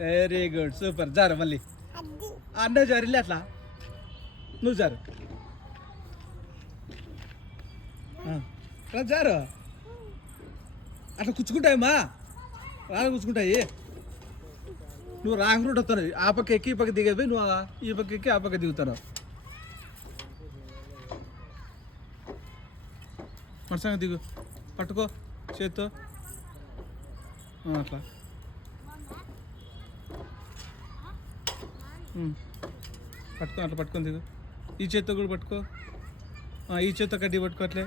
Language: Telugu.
వెరీ గుడ్ సూపర్ జారు మళ్ళీ అన్న జారిలే అట్లా నువ్వు జారు జారు అట్లా కూర్చుకుంటాయమ్మా రాగా కూర్చుకుంటాయి నువ్వు రాంగ్ రూట్ వస్తున్నావు ఆ పక్క ఎక్కి ఈ పక్క దిగేది నువ్వు ఈ పక్క ఎక్కి ఆ పక్క దిగుతున్నావు మనసంగా దిగు పట్టుకో చేత్తో అట్లా పట్టుకో అట్లా పట్టుకొని దిగు ఈ చేత్తో కూడా పట్టుకో ఈ చేత్తో కడ్డీ పట్టుకో అట్లే